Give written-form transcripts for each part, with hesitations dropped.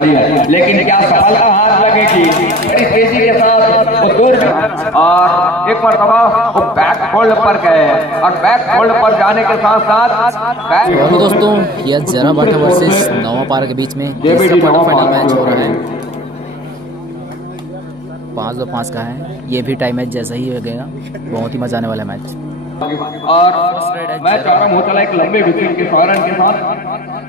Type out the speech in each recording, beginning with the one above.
लेकिन क्या सफलता हाथ लगेगी? बड़ी तेजी के साथ वो दूर और एक मरतबा वो बैक होल्ड पर गए और बैक होल्ड पर जाने के साथ साथ तो दोस्तों यह जरा बाटा वर्सेस नवा पारा के बीच में तीसरा क्वार्टर फाइनल मैच हो रहा है। 5-5 का है। ये भी टाइम मैच जैसा ही गया, बहुत ही मजा आने वाला मैच। और मैच आरंभ होता है एक लंबे विकेट के फौरन के साथ।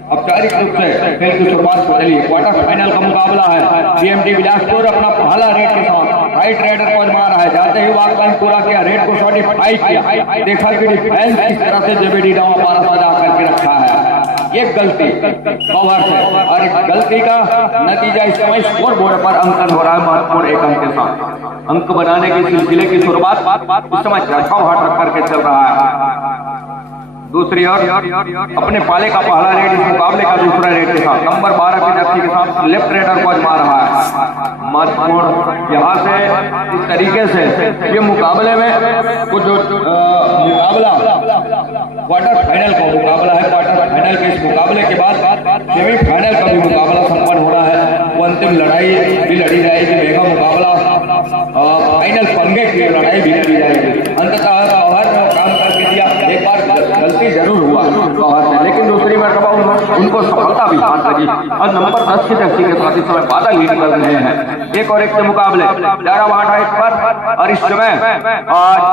औपचारिक रूप से खेल की शुरुआत हो रही है। क्वार्टर फाइनल का मुकाबला है। बीएमटी बिलासपुर अपना पहला रेड के साथ राइट राइडर को आजमा रहा है। जाते ही वाकई पूरा किया, रेड को 45 किया। देखा कि डिफेंस किस तरह से जेबीडी नवा पारा सजा करके रखा है। ये गलती कवर है और एक गलती का नतीजा इस समय स्कोर बोर्ड पर अंकन हो रहा है महत्वपूर्ण एक अंक के साथ। अंक बनाने के सिलसिले की शुरुआत इस समय चरखाव हाथ करके चल रहा है। दूसरी ओर अपने पाले का पहला रेड इस मुकाबले का दूसरा रेड के साथ नंबर 12 की जर्सी के साथ लेफ्ट रेडर को आजमा रहा है। महत्वपूर्ण यहाँ से इस तरीके से ये मुकाबले में कुछ मुकाबला क्वार्टर फाइनल का मुकाबला है। क्वार्टर फाइनल के इस मुकाबले के बाद सेमीफाइनल का भी मुकाबला संपन्न हो रहा है। वो अंतिम लड़ाई भी लड़ी जाएगी। मेगा मुकाबला फाइनल पंगे की लड़ाई भी लड़ी जाएगी। अंततः गौहर ने काम करके दिया। एक बार गलती जरूर हुआ गौहर ने, लेकिन दूसरी मरतबा उनको सफलता भी हाथ लगी और नंबर 10 की जर्सी के साथ इस समय बादल लीड कर रहे हैं। एक और एक के मुकाबले 11-8 पर और इस समय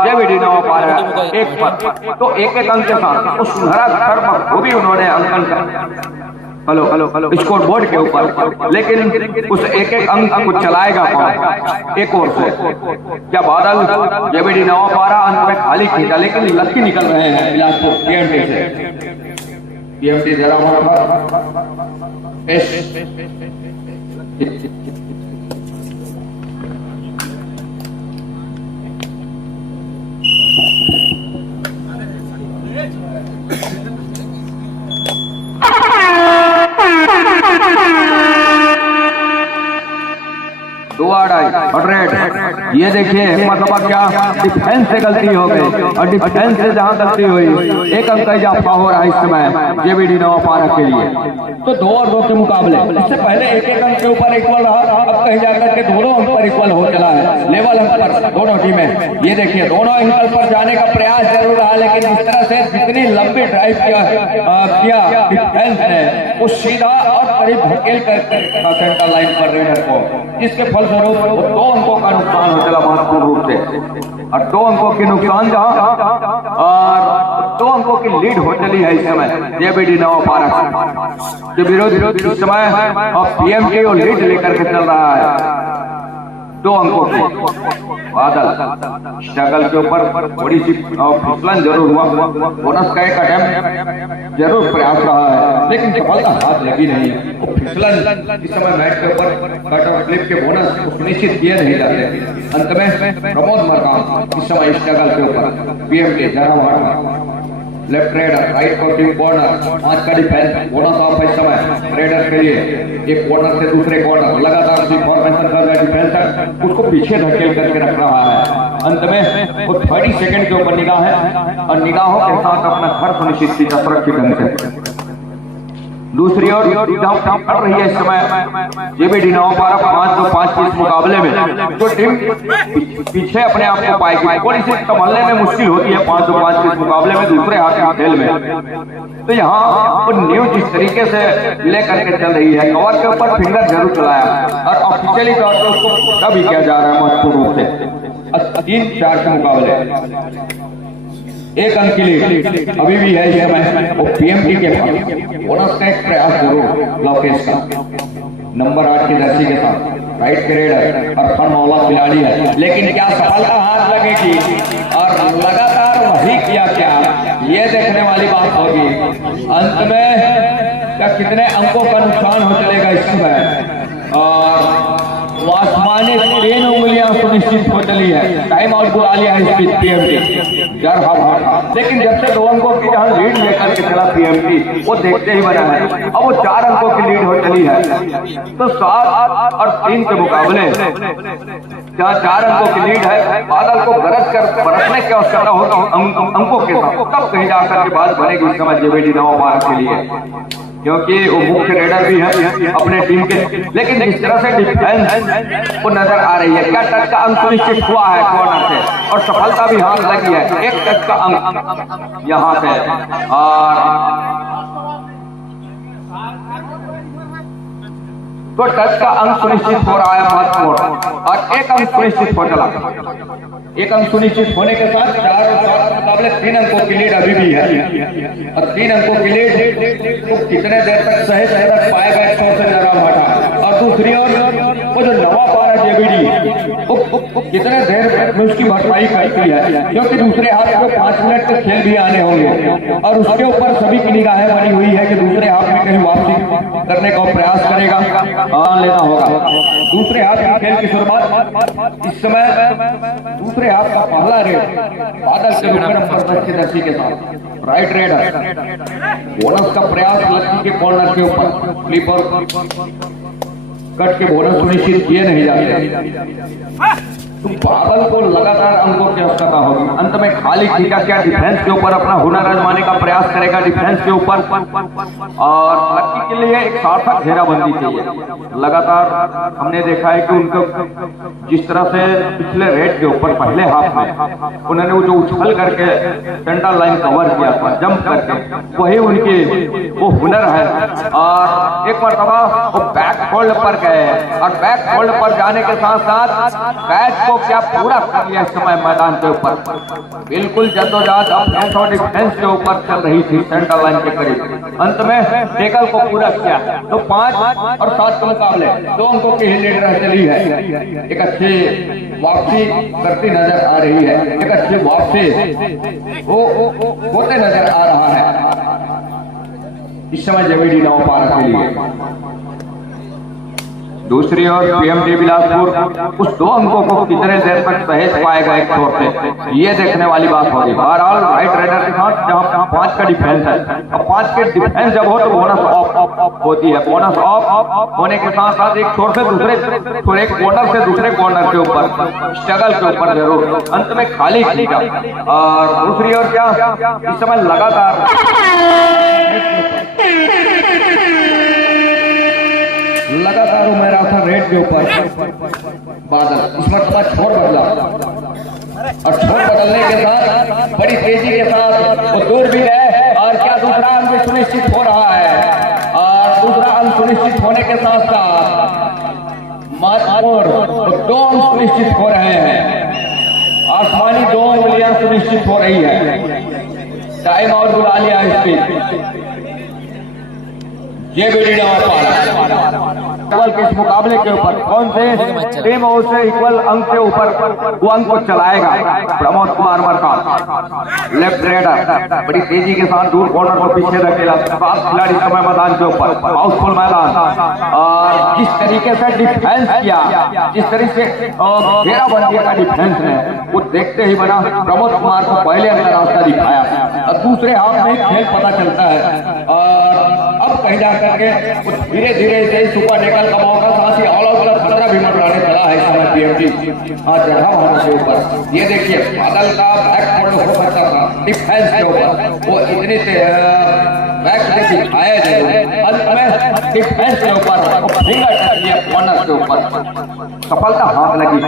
जेबीडी नवा पारा एक पर, तो एक अंक के साथ उस सुनहरा घर पर वो भी उन्होंने अंकन कर हेलो स्कोर बोर्ड के ऊपर, लेकिन उस एक अंक को चलाएगा कौन? एक और से क्या बादल जेबीडी नवा पारा अंत में खाली खींचा, लेकिन लक्की निकल रहे हैं बिलासपुर बीएमटी से। बीएमटी जरा ये देखिए मतलब क्या डिफेंस से गलती हो गई और डिफेंस से जहां गलती हुई एक अंक का इजाफा हो रहा है इस समय जेबीडी नवा पारा के लिए। तो 2 और 2 के मुकाबले इससे पहले एक अंक के ऊपर इक्वल रहा, अब कहीं जाकर के दोनों अंक पर इक्वल हो चला है। लेवल अंक पर दोनों टीमें, ये देखिए दोनों अंक पर जाने का प्रयास जरूर रहा, लेकिन इस तरह से जितनी लंबी ड्राइव किया डिफेंस ने वो सीधा और करीब धकेल कर सेंटर लाइन पर रेडर को, जिसके फलस्वरूप 2 अंकों का नुकसान हो चला महत्वपूर्ण रूप से। और 2 अंकों की नुकसान जहां और 2 अंकों की लीड हो चली है इस समय जेबीडी नवा पारा जो विरोध इस समय और बीएमटी और लीड लेकर के चल रहा है 2 अंकों की। बादल स्ट्रगल के ऊपर थोड़ी सी फिसलन जरूर हुआ, बोनस का एक अटेम्प्ट जरूर प्रयास रहा है, लेकिन सफलता हाथ लगी नहीं है। वो फिसलन इस समय मैच के ऊपर कट और फ्लिप के बोनस सुनिश्चित किए नहीं जाते। अंत में प्रमोद मरकाम इस समय स्ट्रगल के ऊपर बीएमटी जरा left raider right coating corner 5 का डिफेंस बोनस ऑफ इस समय रेडर के लिए। एक कॉर्नर से दूसरे कॉर्नर लगातार फॉर्मेशन कर रहा है डिफेंसर, उसको पीछे धकेल करके रख रहा है। अंत में वो 30 सेकंड के ऊपर निगाह है और निगाहों के साथ अपना घर सुनिश्चित किया सुरक्षित ढंग से। दूसरी ओर कर रही है इस समय जेबीडी नवा पारा 5-5 के इस मुकाबले में जो टीम पीछे अपने आप को पाएगी थोड़ी सी संभालने में मुश्किल होती है 5-5 के इस मुकाबले में दूसरे हाथ के खेल में। तो यहाँ न्यूज इस तरीके से लेकर के चल रही है, कवर के ऊपर फिंगर जरूर चलाया और ऑफिशियली तौर पर उसको पूरा भी किया जा रहा है महत्वपूर्ण रूप से। 3-4 के मुकाबले 1 अंक की लीड अभी भी है इस समय वो बीएमटी के पास। बोनस का एक प्रयास जरूर लोकेश का नंबर 8 की जर्सी के साथ राइट के रेडर और फन मौला खिलाड़ी है, लेकिन क्या सफलता हाथ लगेगी? और लगातार वही किया क्या, ये देखने वाली बात होगी। अंत में क्या कितने अंकों का नुकसान हो चलेगा इस समय और आसमानी 3 उंगलियां सुनिश्चित हो चली है। टाइम आउट बुला लिया है इस पीएमटी जर हाँ, लेकिन जब से 2 अंकों की जहां लीड लेकर के चला पीएमटी वो देखते ही बना है। अब वो 4 अंकों की लीड हो चली है, तो 7 और 3 के मुकाबले जहाँ 4 अंकों की लीड है, बादल को गरज कर बरसने की आवश्यकता होगी अंकों के साथ, तब कहीं जाकर के बात बनेगी इस समय जेबीडी नवा पारा के लिए। क्योंकि वो मुख्य रेडर भी है अपने टीम के। लेकिन जिस तरह से डिफेंस को नजर आ रही है, क्या टच का अंक सुनिश्चित हुआ है कॉर्नर से और सफलता भी हाथ लगी है, एक टच का अंक यहाँ पे। और तो टच का अंक सुनिश्चित हो रहा है महत्वपूर्ण, और एक अंक सुनिश्चित हो चला। एक अंक सुनिश्चित होने के साथ 4 मुकाबले 3 अंकों की लीड अभी भी है, और 3 अंकों की लीड तो कितने देर तक सही तक पाएगा 100 से जरा भाटा। और दूसरी ओर वो जो नवा पारा जेबीडी वो कितने देर में उसकी भरपाई करती है, क्योंकि दूसरे हाथ में 5 मिनट तक खेल भी आने होंगे, और उसके ऊपर सभी की निगाहें बनी हुई है कि दूसरे हाथ में कहीं वापसी करने का प्रयास करेगा, लेना होगा। दूसरे हाथ की खेल की शुरुआत इस समय दूसरे हाथ का पहला रेड बादल के नंबर के साथ राइट रेडर बोनस का प्रयास लक्की के कॉर्नर के ऊपर स्लीपर कट के बोनस सुनिश्चित किए नहीं जाते, तो बादल को लगातार अंकों की आवश्यकता होगी। अंत में खाली खींचा क्या डिफेंस के ऊपर अपना हुनर आजमाने का प्रयास करेगा डिफेंस के ऊपर, और लक्की के लिए एक सार्थक घेराबंदी चाहिए। लगातार हमने देखा है कि उनको जिस तरह से पिछले रेड के ऊपर पहले हाफ में उन्होंने वो जो उछल करके सेंटर लाइन कवर किया था जंप करके, वही उनकी वो हुनर है। और एक मरतबा वो बैक होल्ड पर गए, और बैक होल्ड पर जाने के साथ साथ कैच को क्या पूरा कर लिया इस समय मैदान के ऊपर। बिल्कुल जद्दोजहद ऑफेंस और डिफेंस के ऊपर चल रही थी सेंटर लाइन के करीब, अंत में टेकल को पूरा किया। तो 5 और 7 के मुकाबले 2 अंकों की ही लीड रह चली है। एक अच्छी वापसी करती नजर आ रही है, एक अच्छी वापसी होते नजर आ रहा है इस समय जेबीडी नवापारा के लिए। दूसरी ओर पीएमडी बिलासपुर उस 2 अंकों को कितने देर तक सहेज पाएगा एक छोर से, ये देखने वाली बात होगी। बहरहाल राइट रेडर के साथ जहां 5 का डिफेंस है, अब 5 के डिफेंस जब हो तो बोनस ऑफ होती है। बोनस ऑफ होने के साथ साथ एक छोर से दूसरे, तो एक कॉर्नर से दूसरे कॉर्नर के ऊपर स्ट्रगल के ऊपर जरूर, अंत में खाली खींचा। और दूसरी ओर क्या इस समय लगातार मेरा था रेड के ऊपर बादल, इस मरतबा छोड़ बदला, और छोड़ बदलने के साथ बड़ी तेजी के साथ वो दूर भी है, और क्या दूसरा अंक भी सुनिश्चित हो रहा है। और दूसरा अंक सुनिश्चित होने के साथ साथ महत्वपूर्ण 2 अंक सुनिश्चित हो रहे हैं, आसमानी 2 उंगलियां सुनिश्चित हो रही है। टाइम आउट बुला लिया इसकी जेबीडी नवापारा। इस मुकाबले के ऊपर कौन से टीम उससे इक्वल अंक के ऊपर वो अंक को चलाएगा। प्रमोद कुमार मरका लेफ्ट रेडर बड़ी तेजी के साथ दूर कॉर्नर को पीछे धकेला। 7 खिलाड़ी समय मैदान के ऊपर हाउसफुल मैदान, और जिस तरीके से डिफेंस किया, जिस तरीके से घेराबंदी का डिफेंस ने वो देखते ही बना प्रमोद कुमार को पहले अपना रास्ता दिखाया, और दूसरे हाथ में खेल पता चलता है। और अब कहीं जाकर के धीरे धीरे से सुपर निकल का मौका साथ ही ऑल आउट का खतरा भी मंडराने चला है इस समय पीएमटी जगह वहां के ऊपर। ये देखिए बादल का बैक फोल्ड हो सकता था डिफेंस के ऊपर, वो इतनी बैक से दिखाए अंत में डिफेंस के ऊपर फिंगर टच किया कॉर्नर के ऊपर, सफलता हाथ लगी।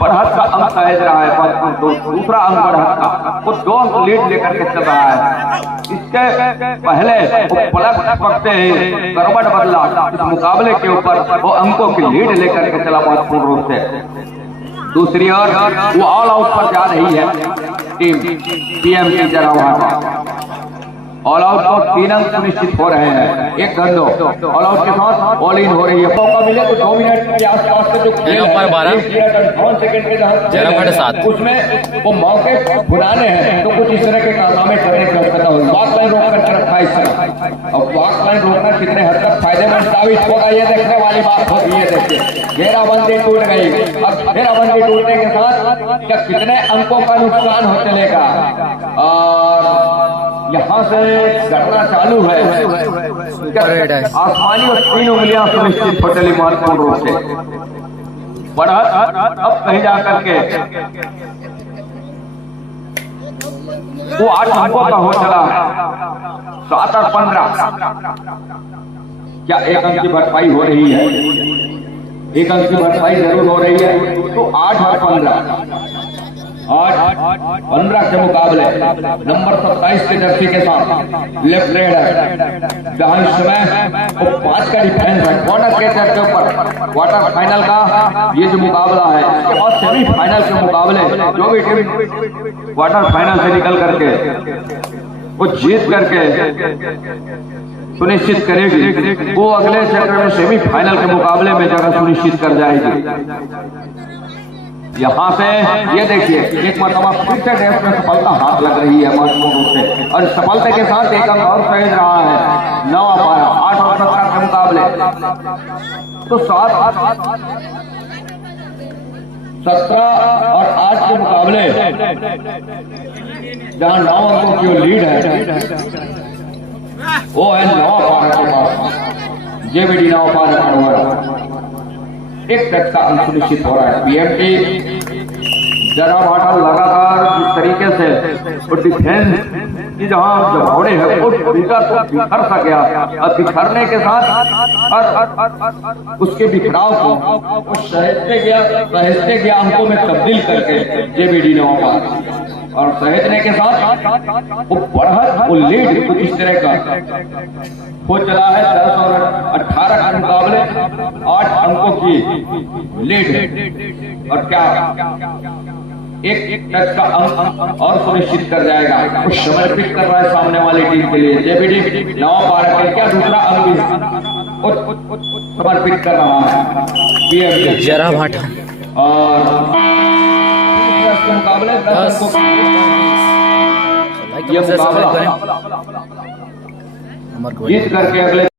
बढ़त का अंक सहेज रहा है, दूसरा अंक बढ़त का वो 2 अंक लीड लेकर के चल रहा है। इसके पहले वो पलट पकते ही करवट बदला इस मुकाबले के ऊपर, वो अंकों की लीड लेकर के चला महत्वपूर्ण रूप से। दूसरी ओर वो ऑल आउट पर जा रही है टीम पीएमटी जरावाड़ा। ऑल आउट को 3 अंक सुनिश्चित हो रहे हैं, 1 धंधो ऑल आउट के साथ ऑल इन हो रही है। मौका मिले तो 2 मिनट के आसपास का जो खेल है उसमें वो मौके बुलाने हैं, तो कुछ इस तरह के कारनामे करने की आवश्यकता होगी। वॉक लाइन रोक कर रखा है इस समय, और वॉक लाइन रोकना कितने हद तक फायदेमंद साबित होगा ये देखने वाली बात होगी। ये देखिए घेराबंदी टूट गई, अब घेराबंदी टूटने के साथ क्या कितने अंकों का नुकसान हो चलेगा। और यहाँ से घटना चालू है, आसमानी और 3 उंगलियां सुनिश्चित हो चली महत्वपूर्ण रूप से। बढ़त अब कहीं जाकर के वो 8 अंकों का हो चला है, 7 और 15 क्या एक अंक की भरपाई हो रही है? एक अंक की भरपाई जरूर हो रही है। तो 8 और 15 के मुकाबले नंबर 27 के जर्सी के साथ लेफ्ट रेड जहां इस समय वो 5 का डिफेंस है क्वार्टर के ऊपर। क्वार्टर फाइनल का ये जो मुकाबला है, इसके बाद सेमीफाइनल के मुकाबले जो भी टीम क्वार्टर फाइनल से निकल करके वो जीत करके सुनिश्चित करेगी, वो अगले चक्र में सेमीफाइनल के मुकाबले में जगह सुनिश्चित कर जाएगी। यहाँ से ये देखिए एक मरतबा फिर से देश में सफलता हाथ लग रही है महत्वपूर्ण रूप से, और सफलता के साथ एक अंक और सहेज रहा है। 9 पारा 8 और 17 के मुकाबले तो 17 और 8 के मुकाबले जहां 9 अंकों की लीड है वो है नवा पारा के पास। जेबीडी नवा पारा का एक टच का अंक सुनिश्चित हो रहा है। पीएमटी जरा भाटा लगातार जिस तरीके से वो डिफेंस की जहां जमावड़े है वो बिखर सा गया, और बिखरने के साथ उसके बिखराव को सहेजते गया अंकों में तब्दील करके जेबीडी नवा पारा, और सहेजने के साथ वो बढ़त वो लीड कुछ इस तरह का हो चला है। 10 और 18 के मुकाबले 8 अंकों की लीड, और क्या एक टच का अंक और सुनिश्चित कर जाएगा, कुछ समर्पित कर रहा है सामने वाली टीम के लिए। जेबीडी नवा पारा के क्या दूसरा अंक भी समर्पित कर रहा है जरा भाटा और मुकाबले 10 अंकों लाइक जीत करके अगले